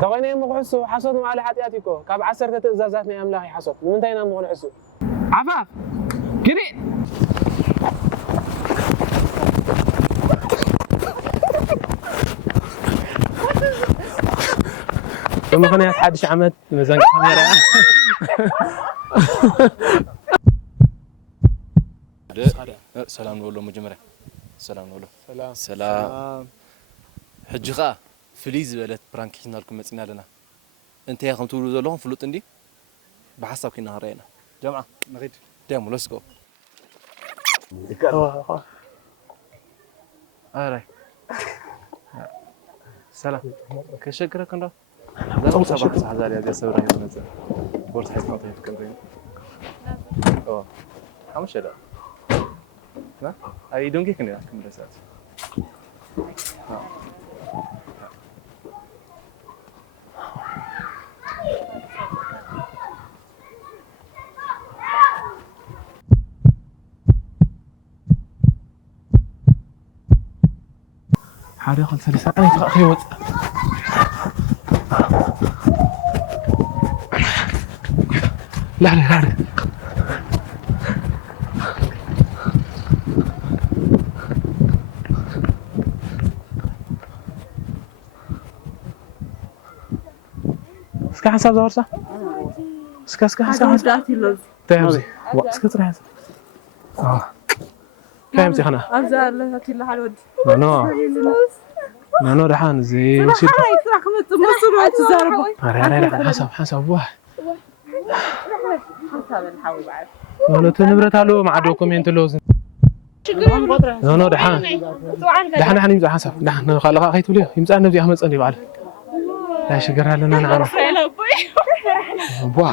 تغني مقحسو حسد على حياتكو كاب 10 تأزازاتني أملاحي حسد من تينا مقحسو عفاف كري لما خلينا حدش عمد ميزان كاميرا سلام نقول مجمرة سلام نقول سلام حجقة فليز بلت برانكينا لكم مسنا لنا انت يا خم تقولوا زلهم فلوت عندي بحسب كنا هرينا جماعة نغيد ديمو let's go أري سلام كشكرا كنا لا صباح هذا يا سوري هذا نزل بورت حيث نطيت كندين خمس شهور لا أي دونكي كنا كم رسالة حاري خلص لسه أنا أخي وط لا سكان حساب زورسة سكان حساب تهمزي سكتر حساب فهمتي خنا أبزار هاتي الله على ود نانو رحان زي شركة راح مصر تزاربوا حسب واحد حسب الحاول بعد نانو تنبرت له مع دوكومنت لوز نانو رحان يمزح حسب دحن خلق خيت له يمزح نبي أحمد صلي بعد لا شجرها لنا نعرف بوا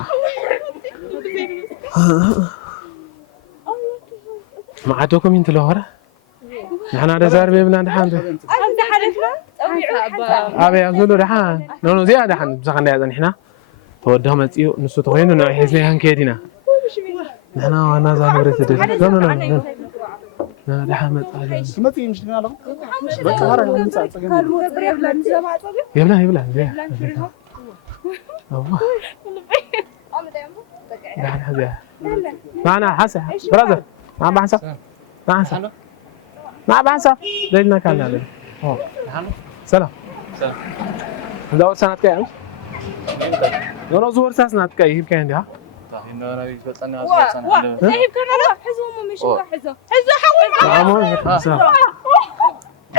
مع دوكومنت له نحن على زاربي بنا دحان أبي أقول رحان نو زيادة حن بزخنا يا زين إحنا تودهم تيو نسوا تغيروا نوع حزني هنكيدنا نحن وانا زانبرة تدري لا رحان متعلم سمعتي مش نعلم بس هذا اللي نسأل يبلا زين رحان حزة معنا حسن برادر مع بعسى ليلنا كان عليه سلام دور سنة كام؟ نور زور سنة كام كان ده؟ إنه أنا بيتبطلني هيب كان لا حزوم مش حزو حزو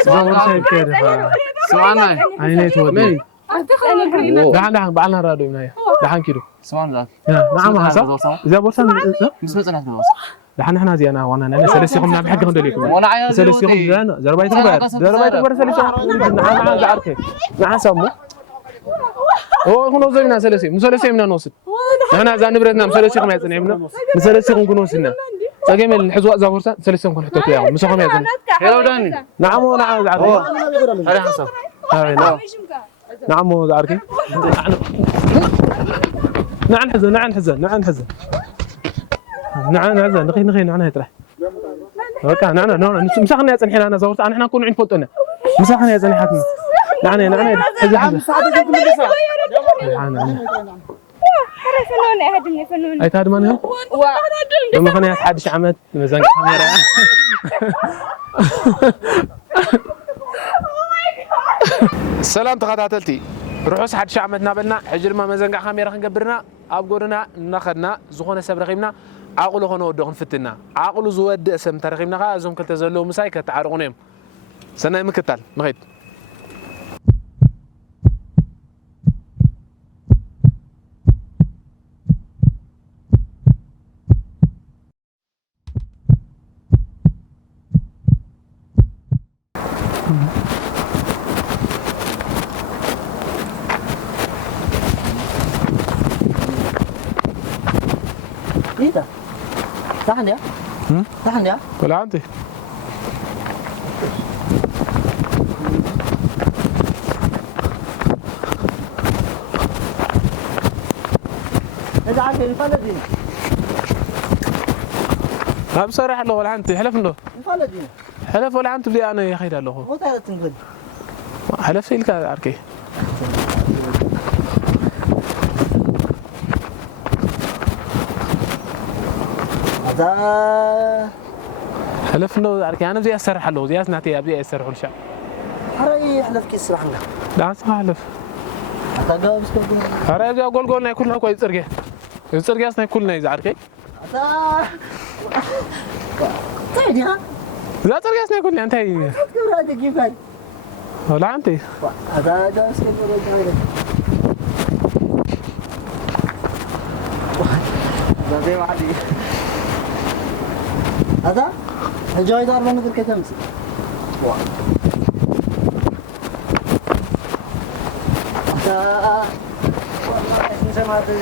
زور سنة كده سمعنا عيني تودي أنا بعلنا رادو منايا دحين كيلو سمعنا نعم حسب إذا بورسان مسمعنا بس دحين إحنا زينا وانا سلسيهم نعم حق هندو ليكم وانا عايز سلسيهم زينا زربايت كبر سلسيهم نعم زعرك نعم سمو هو كنا زينا سلسي من نوصل نحن زان نبرتنا مسلسيهم يا زنيبنا مسلسيهم كنا وصلنا تجمع الحزوة زبورسان سلسيهم كنا حطوا ياهم مسخهم يا زن هلو داني نعم وانا زعرك هذا حسب نعم زعرك نعم حزن نخي نعم هترح اوكي نعم مسخنا يا زن حين انا زورت انا نكون عين فوتنا مسخنا يا زن حاتنا نعم حزن فنون اي تاد مانه لما خلينا حدش عمد ميزان كاميرا سلام تخاتلتي روحس حدش عمدنا بلنا حجر ما ميزان كاميرا خنقبرنا ابغورنا ناخذنا زخونه سبرخيمنا عقلو هنا ودخن فتنا عقلو زود اسم ترخيمنا خازم كنت زلو مساي كتعرقونيم سنه مكتل نغيد ايه ده؟ صحن يا؟ ولا عندي هذا عارف الفلدي لا بصراحة له ولا عندي حلف له الفلدي حلف ولا عندي بدي أنا يا خير له مو تعرف تنقل حلف فيك أركي هذا حلف إنه ذلك أنا بدي أسرح له زياس ناتي أبدي أسرح الشعب حري حلف كيس رحنا لا سحلف هذا قابس كده هراي جا قول ناي كلنا كويس ترجع يترجع سناي كلنا يزعرك هذا تعدي ها لا ترجع سناي كلنا أنت هي كبر هذا كيفان ولا أنت هذا قابس كده زي وعدي هذا الجاي دار ما مدري كم سنة هذا والله إيش ما أدري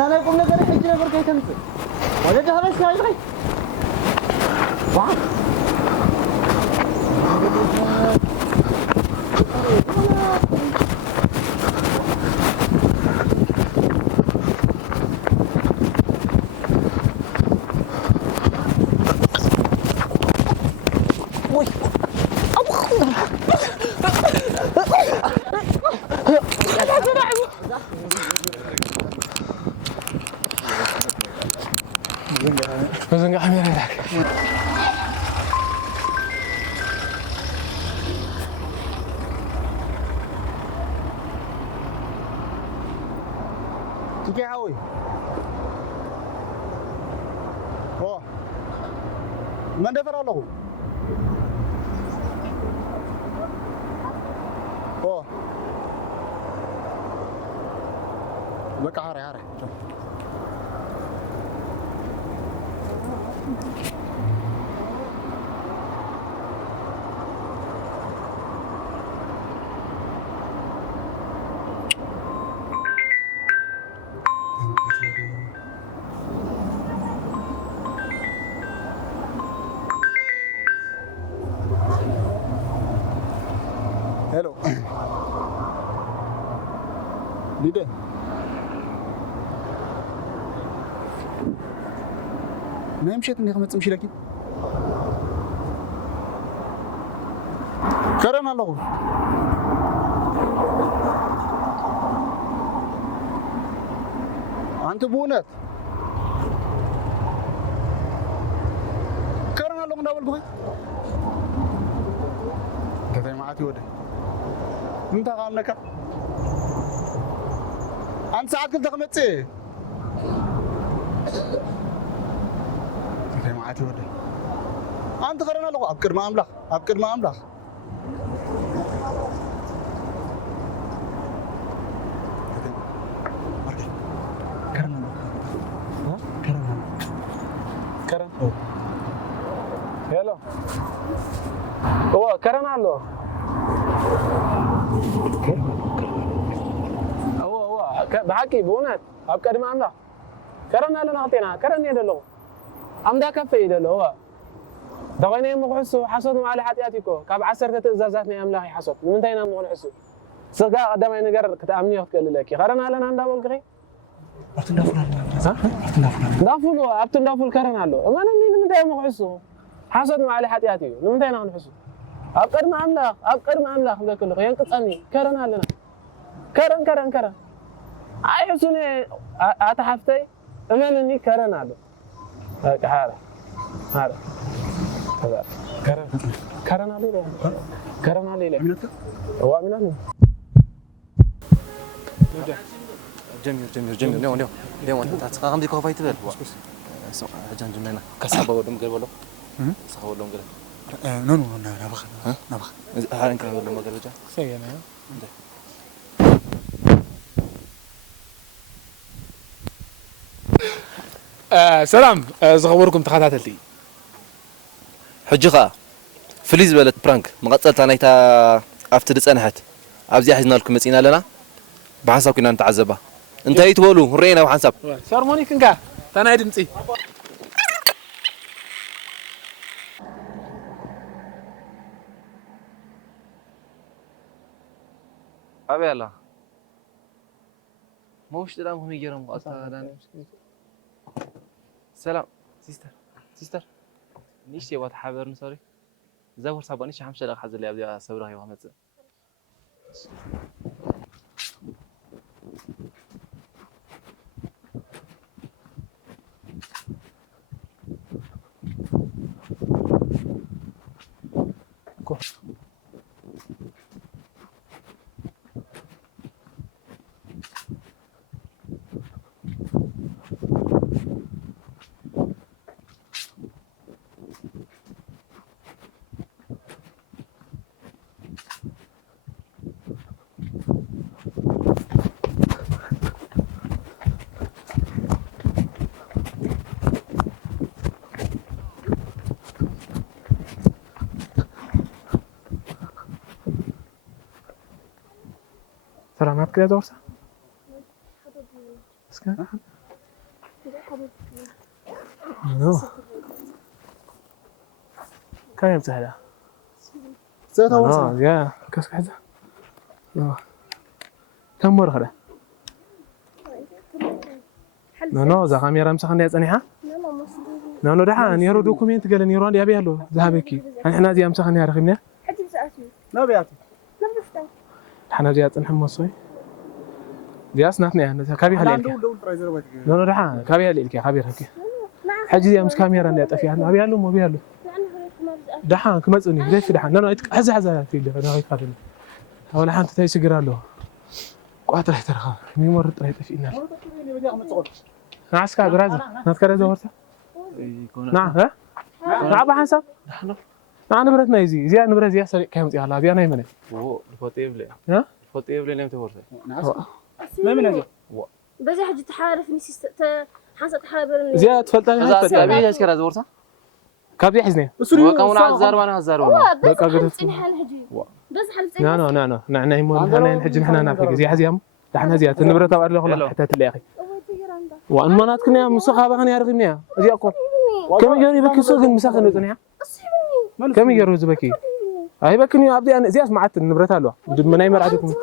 أنا يقوم نقدر يحجنا بركة تمسك ولا جهرش هاي غي واحد بزنق حمير هذاك تيجي عوي هو من دفر له هو بقى عاري هلو ليده ما مشيت اني خمس تمشي لكن كرم الله انت بونت كرم الله نداول بخي كذا معاتي ودي انت قامنك انت ساعات كنت خمسه كذا معاتي ودي انت قرنا له ابكر ما املاح كرن يلا هو كرن له هو بحكي بونت ابكر ما املاح كرن لنا اعطينا كرن يدلو امدا كف يدلو هو دغينا مقحسو حسد على حياتكو كاب 10 تزازاتنا املاح حسد من تينا مقحسو سقا قدامي نجر كتامني اخكل لك خرنا لنا نداول غري دافول ابتن دافول كرن له ما نني من تينا مقحسو حسد على حياتي من تينا نحسو أبقر ما أملاك ذاك اللي ينقصني كرنا لنا كرن أي حسوني أتحفتي أمانني كرنا له هاك هذا كرنا لي هو منو جميل اليوم انت تخام دي كوفاي تبل عجان جمينا كسبه ودم قبله صحوا لهم قبل نو نبخ هل انت قبل ما قبل جا سينا سلام زغوركم تخاتاتلتي حجخه فليز بلت برانك مقصلتا نايتا افت دصنحت أبزي حزنا لكم مسينا لنا بحسب كنا نتعذبها أنت يتولو رينا بحسب شارموني كنكا أنا دمتي أبي الله موش ترى مهم يجرم قصة سلام سيستر نيشتي وات حابرن سوري زور صابونيش حمشة لك حزر لي أبدي أسوي محمد سلامات كده دورسة اسكان كم يوم سهلة يا كاس حزة كم مرة هذا نو ذا كاميرا مسخن يصنيها نو دحا نيرو دوكومنت قال نيرو عندي ابي له ذهبكي احنا زي مسخن يا رخمنا حتى بسأتي لا بيعطي احنا زي اصنح مصوي دياس ناتني انا كابي هليك نو دحا كابي هليك كابي هليك حجي زي مس كاميرا اللي طفي ابي له مو ابي له دحا كمصني ليش دحا نو حزه في ده انا هيك هذا ولا حنت تاي سجر له قاطر ترخا ميمور طري طفينا نعسكا برازر نتكره زورتا نعم ها نعم حسب نعم نبرت ما يزي زي نبرت زي سريع كم زي هلا بيانا يمني فوتيف لي ها فوتيف لي نمت ورثة ما من هذا بس حاجة تحارف نسي حاسة تحابرني زي تفلتني هذا أبي أذكر هذا ورثة كابي حزني وكم عزار وأنا عزار وأنا بس حلت إني حال هجي بس حلت لا لا لا لا نعيمون هنا نحجن هنا نافق زي حزيام دحنا زي النبرة أقول له خلاص حتى تلاقي وأن ما ناتكني يا مسخة بغني أعرفني زي أقول كم يجري بك سوق مسخة نتنيا كم يجري زبكي هاي بكني أبدي أنا زي أسمعت النبرة له بدون ما نايم رعدكم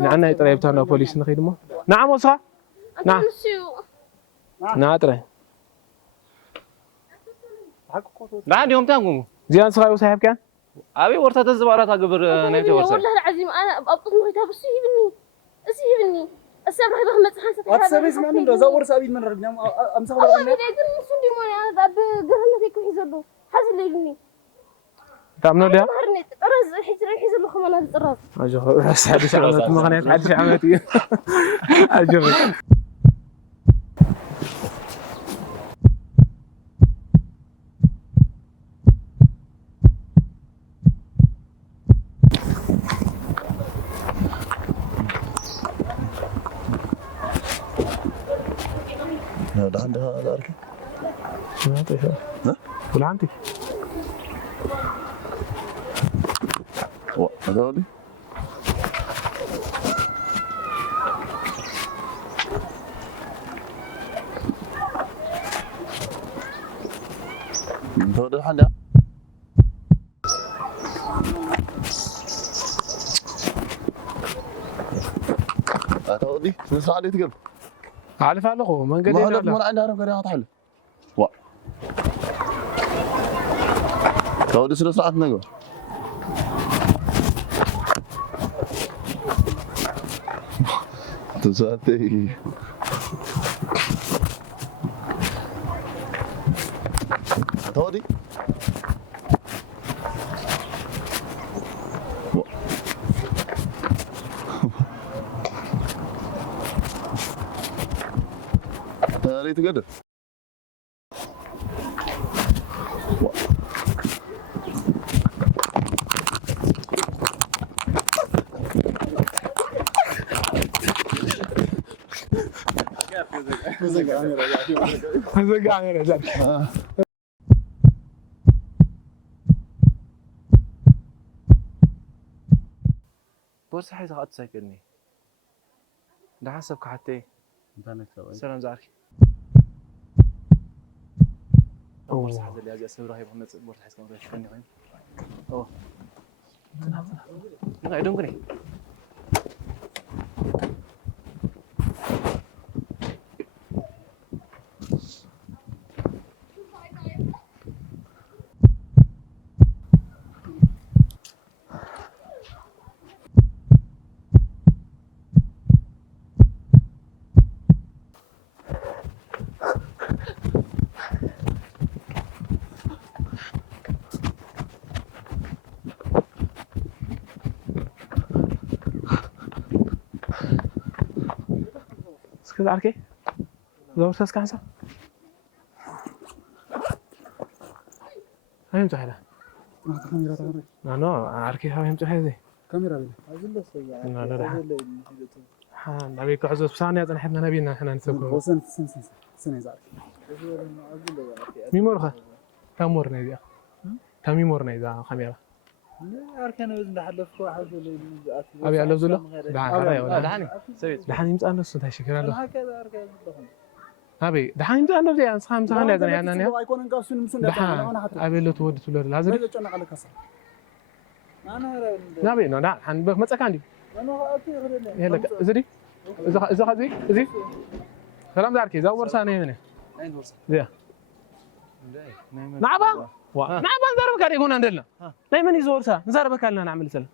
نعنا يطلع بتاعنا بوليس نخيدمه نعم وصح نعم نعم ترى لا عندي يوم تانقوم زي أنت صاحي وصاحب كان أبي ورثة الزبارة تقبر نمت ورثة والله العظيم أنا أبطل مخيتها بس يهبني السبب راح بخمس حاسة واتسابي اسمع من ده زور سابيد من ربنا امسخ والله بدي اقول سندي موني انا بقرنا هيك يحزلو حاسس لي يبني تعملوا لي مهرني طرز يحزلو خمانات الطراز اجو سعد شعبت ما غنيت حد شعبتي اجو ده عندها هذا أركي ما تعرف ها ولا عندي هذولي هذا عندها هذولي نسرع عليه تقلب عارف على هو ما قال ما لي ما عندها رقم قريها طحل وا هذولي سرعة نقول تساتي هذولي ريت قدر زقعني رجال بورصة حيث قد ساكنني ده حسب كحتى سلام زاركي بورصة حيث اللي أجي أسوي رهي بحمد بورصة حيث كم تشوفني غيم أوه نعم يدوم كني كذا عركي دور ساس كانسا هاي متى هذا كاميرا تغري نو عركي هاي متى هذا كاميرا بيه لا لا ها نبي كعزوز بسانية أنا حنا نبينا إحنا نسوي وسن سن زارك ميمورها تامورنا إذا تاميمورنا إذا كاميرا أركان وزن حلف واحد اللي أبي ألف زلة دحاني سويت دحاني يمسك أنا الصوت شكرا له هكذا أركان أبي دحاني يمسك أنا زي أنصح مسك أنا زي أنا أنا يكون نقاسون مسون دحان أبي لو تود تولر لازم ما يجي أنا على كسر أنا نبي نو لا عن بخ مسك عندي أنا أكيد يلا زدي إذا خذي زي سلام داركي زور ثانية منه أين بورصة زي نعبا نعبا نزار بكالي يكون عندنا دايما يزور سا نزار بكالنا نعمل سلام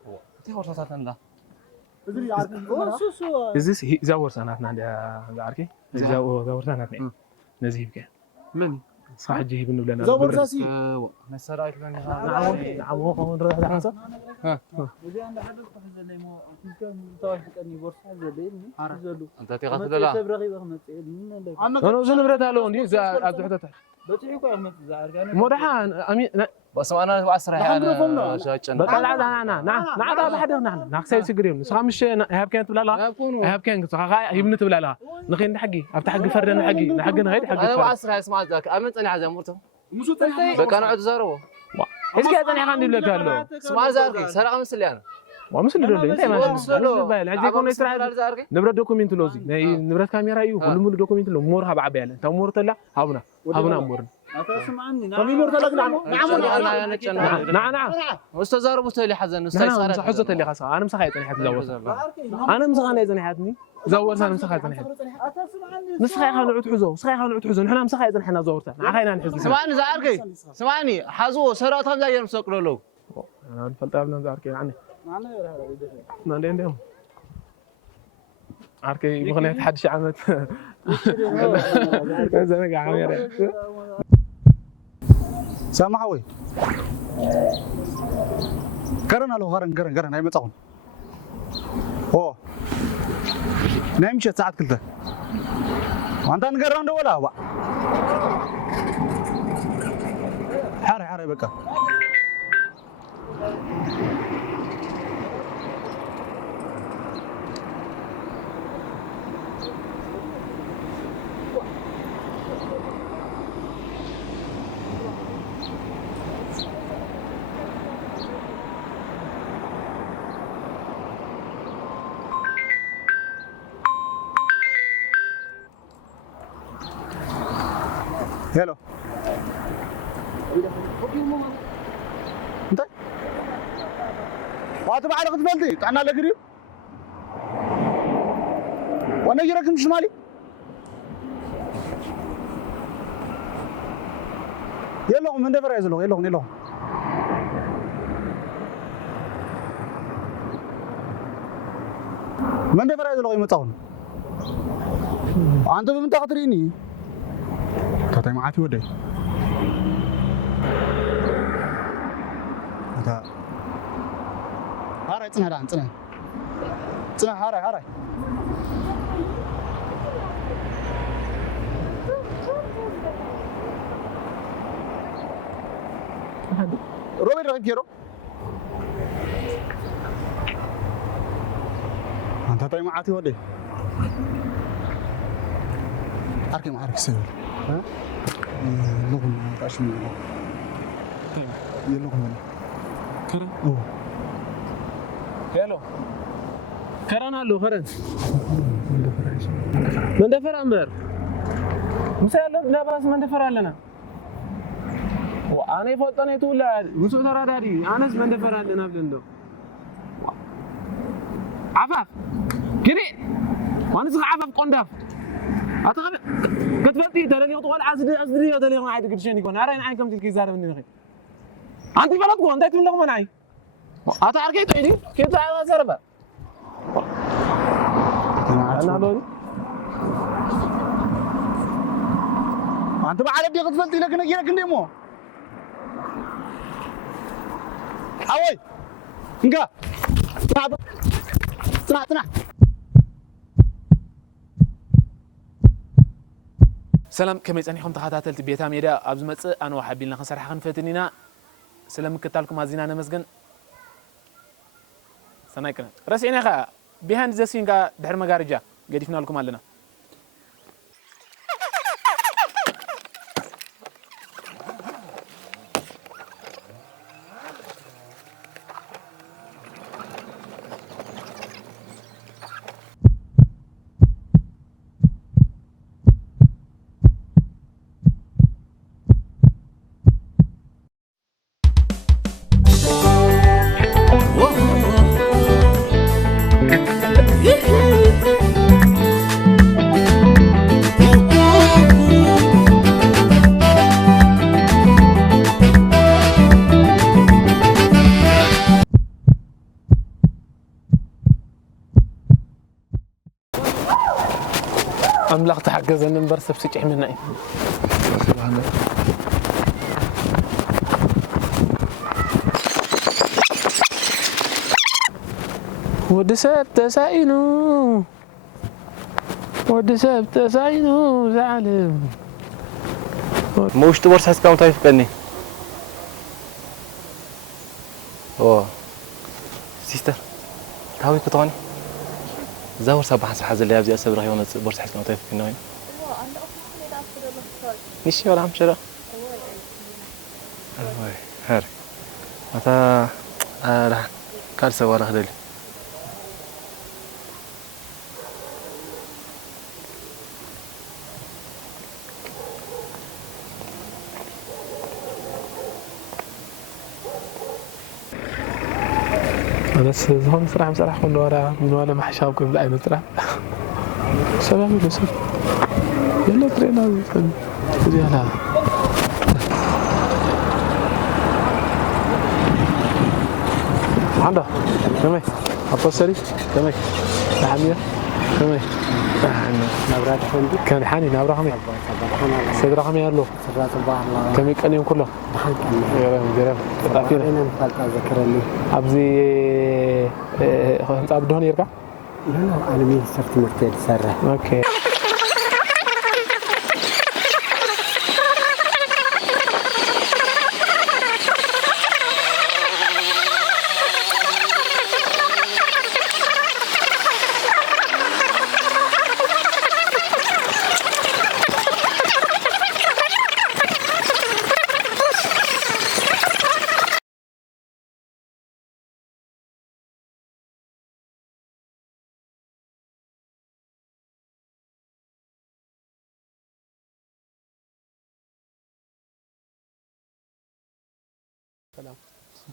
تي بورصة ساتن لا بدري يعرف إذا زور سنة عندي داركي زور سنة اثنين نزيب كه من صح جيه بنو لنا زور ساسي مسرايك لاني نعم نروح على حسب وزي أنا حدث واحد اللي ما كان طايح كأني بورصة زلين زلوا انت تيغا لا سبرغي بخمس من أنا زين بريت هالو عندي زا أزحته بتعيكوا أحمد زعر كان مدحان أمي بس انا واسرع انا شاچن بقى لا نعم هذا حد نحن نحسب سجريم نسخة مش هاب كانت ولا لا هاب كان صخا يبنت ولا لا نخين حقي افتح حقي فردنا حقي نهيد حقي انا واسرع اسمع ذاك امن صنع زمرته بقى انا عد زارو ايش كده انا عندي لك قال اسمع زارك سرقه مثل انا ومثل دول انت ما بايل عندي يكون يسرع نبرة دوكيمنت لوزي نبرة كاميرا ايو كل دوكيمنت لو مورها بعبيال انت مورت لا هابنا امورنا أتسمعني كم يمر تلاقي نعم استاذ زارو بتولي حزن استاذ صارت حزت اللي خاص انا مسخيت انا حد زور انا مسخانه اذا حدني زور انا مسخيت انا حد أتسمعني مسخي خلنا نعود حزو مسخي خلنا نعود حزو نحن مسخي اذا احنا زورتنا عخينا نحزو سمعني زاركي سمعني حزو سراتهم زي يمسكلو له انا الفلت قبل زاركي يعني ما عندهم عاركي مغنية حد شعمت زين قاعد سامحوي كرنا له غرن هاي متاون او نايم شي ساعات كلته وانت نقرن ده ولا بقى حاري بقى هلو انت واتبع على قد بلدي تعنا لقريب وانا يجرك مش مالي يلا من دفر يزلو يلا من دفر يزلو يمطون انت بمن تقدريني تاي معاتي ودي هذا هاراي صنع هاراي روبي راه كيرو انت تاي معاتي ودي اركي معارك سير ها لغم عشان يلغم كره هلو كرنا له فرن من دفر أمبر مسألة نبأس من دفر لنا وأنا فوتني تولا وسوء ترى داري أنا من دفر لنا بلندو عفاف كذي وأنا سخ عفاف قنداف أتخبر كتبتي ترى لي طوال عزدي هذا اللي ما عاد قرشين يكون أرى أنا عينكم تلقي زار مني نخي أنت بلد قون ده تقول لهم مناي أتعرف كيف تقولي كيف تعرف زربة أنا لوري أنت ما عارف دي قتلتي لكن أجيلك ندمو أوي إنجا تنا سلام كم يسأنيهم تخاطات بيتا ميدا أبز متس أنا وحبي لنا خسر حقن فتنينا سلام كتالكم هزينا نمسجن سنايكنا رسينا خا بيهان زسين كا دحر مغارجا قديفنا لكم علينا أملاق تحجز أن نبرس بسيج من ناي. ودسب تساينو زعلم. موش تبرس حس كم طيف كني. أوه. سيستر. تاوي كتواني. زاور صباح حزل اللي أبزي أسبر هيونا برس حس كم طيف كني وين. مشي ولا عم شرا. أوه. هر. متى راح كارثة ورا هذول. بس هون صراحة من ورا ما حشاوكم بأي مطرح شباب بس يلا ترينا يلا عنده كمي أبصري كمي حمية كمي نبرات فندق كان حاني نبرة حمية سيد رقمي يالله سرات البحر كمي كان يوم كله يا رب أنا نفعل أذكرني أبزي أنت أبدون يرجع لا أنا مين صرت مرتد سرة أوكي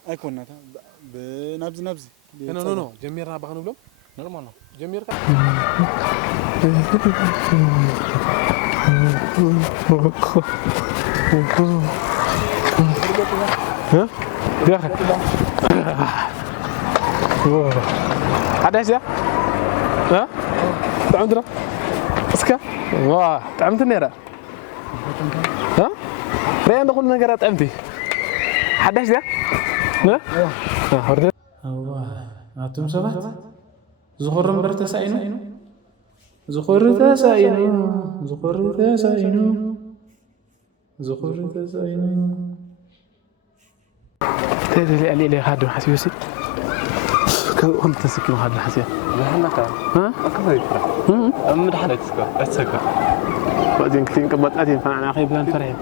أيكون بنبز نو جميرنا بغنو بلو نورمال جمير ها داخل عداش يا ها تعمدنا اسكا واه تعمت نيرا ها ريان دخل نقرات امتي حداش ده ها هردت الله أنتم سبات زخرم برتساينو زخر تساينو تدري اللي هادو حسيوسي كم تسكين هذا حسيا لا كان ها أكبر يفرح أمد حدا تسكر بعدين كثير قبض أدين فأنا أخي بلان فرحي